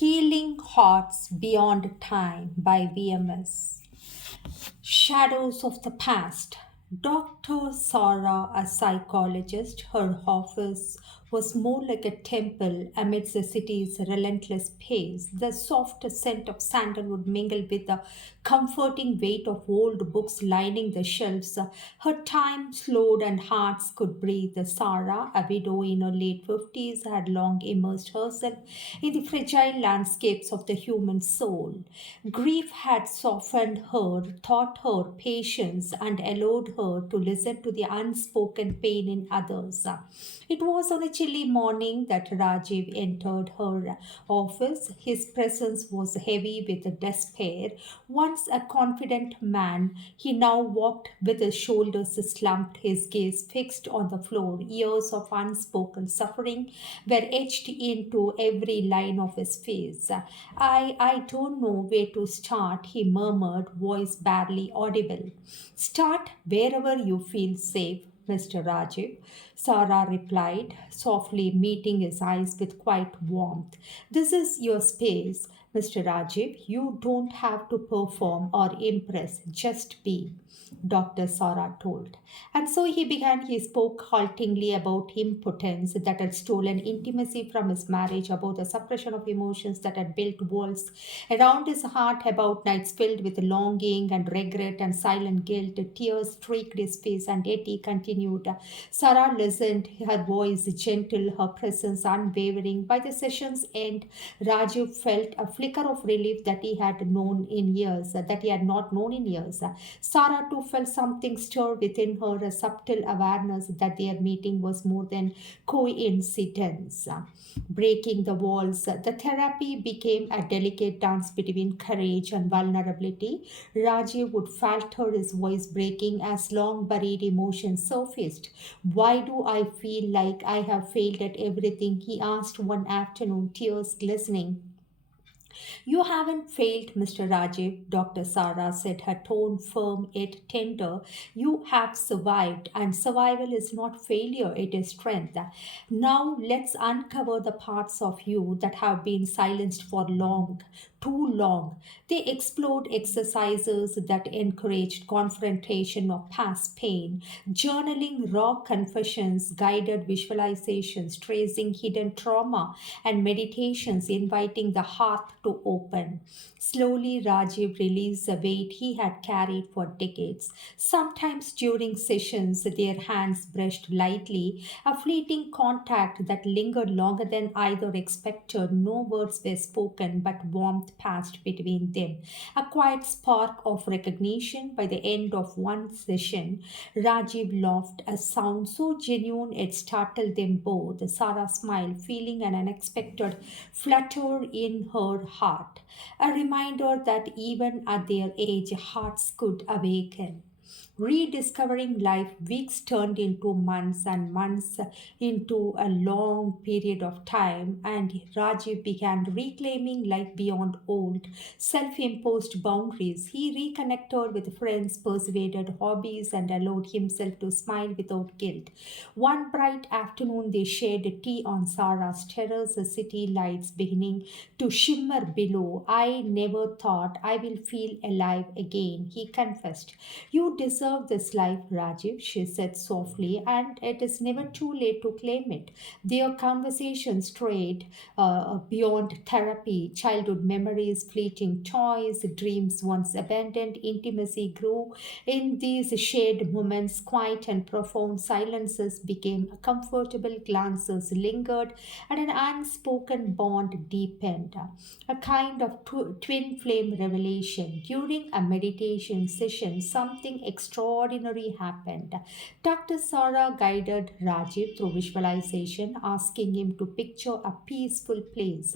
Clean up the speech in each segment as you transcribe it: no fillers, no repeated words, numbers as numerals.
Healing Hearts Beyond Time by VMS. Shadows of the Past. Dr. Sarah, a psychologist, her office was more like a temple amidst the city's relentless pace. The soft scent of sandalwood mingled with the comforting weight of old books lining the shelves. Her time slowed and hearts could breathe. Sarah, a widow in her late 50s, had long immersed herself in the fragile landscapes of the human soul. Grief had softened her, taught her patience, and allowed her to listen to the unspoken pain in others. It was on a chilly morning that Rajiv entered her office. His presence was heavy with despair. Once a confident man, he now walked with his shoulders slumped, his gaze fixed on the floor. Years of unspoken suffering were etched into every line of his face. I don't know where to start, he murmured, voice barely audible. Start wherever you feel safe, Mr. Rajiv, Sarah replied, softly meeting his eyes with quiet warmth. This is your space, Mr. Rajiv. You don't have to perform or impress, just be. Dr. Sarah told. And so he began. He spoke haltingly about impotence that had stolen intimacy from his marriage, about the suppression of emotions that had built walls around his heart, about nights filled with longing and regret and silent guilt. Tears streaked his face, and yet he continued. Sarah listened, her voice gentle, her presence unwavering. By the session's end, Rajiv felt a flicker of relief that he had known in years, that he had not known in years. Sarah too felt something stir within her, a subtle awareness that their meeting was more than coincidence. Breaking the walls, the therapy became a delicate dance between courage and vulnerability. Rajiv would falter, his voice breaking as long buried emotions surfaced. Why do I feel like I have failed at everything? He asked one afternoon, tears glistening. You haven't failed, Mr. Rajiv, Dr. Sarah said, her tone firm yet tender. You have survived, and survival is not failure, it is strength. Now let's uncover the parts of you that have been silenced for long, too long. They explored exercises that encouraged confrontation of past pain, journaling raw confessions, guided visualizations, tracing hidden trauma, and meditations inviting the heart to open. Slowly, Rajiv released the weight he had carried for decades. Sometimes during sessions, their hands brushed lightly, a fleeting contact that lingered longer than either expected. No words were spoken, but warmth passed between them. A quiet spark of recognition. By the end of one session, Rajiv laughed, a sound so genuine it startled them both. Sarah smiled, feeling an unexpected flutter in her heart, a reminder that even at their age, hearts could awaken. Rediscovering life, weeks turned into months and months into a long period of time, and Rajiv began reclaiming life beyond old, self imposed boundaries. He reconnected with friends, persuaded hobbies, and allowed himself to smile without guilt. One bright afternoon, they shared tea on Sarah's terrace, the city lights beginning to shimmer below. I never thought I will feel alive again, he confessed. You deserve this life, Rajiv, she said softly, and it is never too late to claim it. Their conversation strayed beyond therapy, childhood memories, fleeting toys, dreams once abandoned. Intimacy grew in these shared moments. Quiet and profound silences became comfortable, glances lingered, and an unspoken bond deepened. A kind of twin flame revelation. During a meditation session, something extraordinary happened. Dr. Sarah guided Rajiv through visualization, asking him to picture a peaceful place.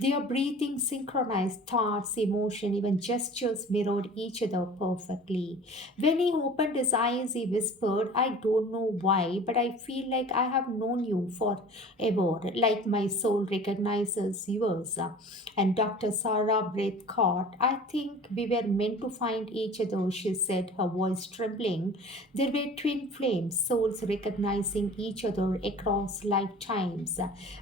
Their breathing synchronized, thoughts, emotion, even gestures mirrored each other perfectly. When he opened his eyes, he whispered, I don't know why, but I feel like I have known you forever, like my soul recognizes yours. And Dr. Sarah breath caught. I think we were meant to find each other, she said, her voice trembling. There were twin flames, souls recognizing each other across lifetimes.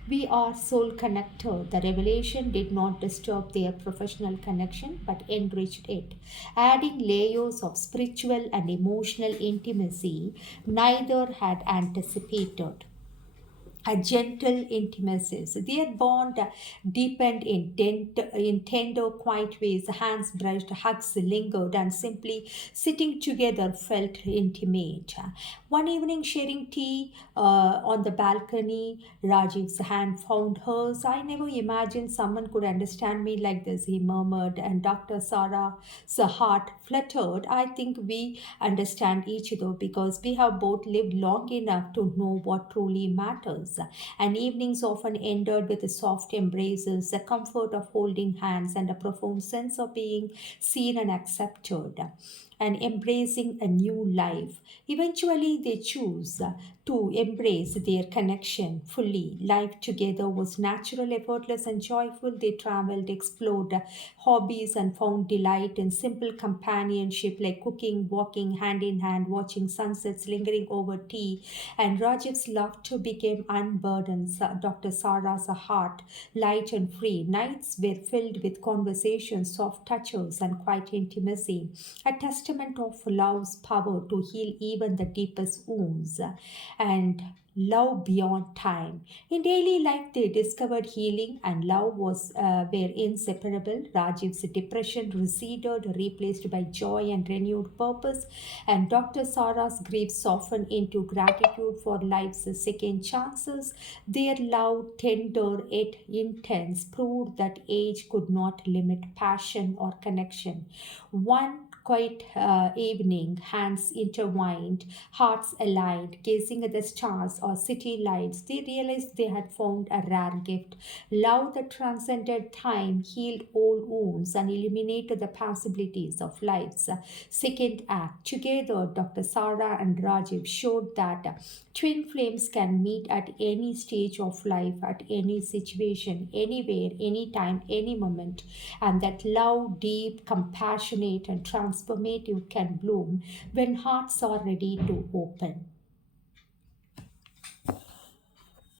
We are soul connected. The revelation did not disturb their professional connection but enriched it, adding layers of spiritual and emotional intimacy neither had anticipated. A gentle intimacies. Their bond deepened in tender, quiet ways. Hands brushed, hugs lingered, and simply sitting together felt intimate. One evening, sharing tea on the balcony, Rajiv's hand found hers. I never imagined someone could understand me like this, he murmured, and Dr. Sarah's heart fluttered. I think we understand each other because we have both lived long enough to know what truly matters. And evenings often ended with soft embraces, the comfort of holding hands, and a profound sense of being seen and accepted and embracing a new life. Eventually, they choose to embrace their connection fully. Life together was natural, effortless, and joyful. They traveled, explored hobbies, and found delight in simple companionship like cooking, walking hand in hand, watching sunsets, lingering over tea. And Rajiv's laughter became unburdened. Dr. Sarah's heart light and free. Nights were filled with conversations, soft touches, and quiet intimacy, a testament of love's power to heal even the deepest wounds and love beyond time. In daily life, they discovered healing and love were inseparable. Rajiv's depression receded, replaced by joy and renewed purpose, and Dr. Sarah's grief softened into gratitude for life's second chances. Their love, tender yet intense, proved that age could not limit passion or connection. One quiet evening, hands intertwined, hearts aligned, gazing at the stars or city lights, they realized they had found a rare gift. Love that transcended time, healed old wounds, and illuminated the possibilities of life's second act. Together, Dr. Sarah and Rajiv showed that twin flames can meet at any stage of life, at any situation, anywhere, anytime, any moment, and that love, deep, compassionate, and transformative, can bloom when hearts are ready to open.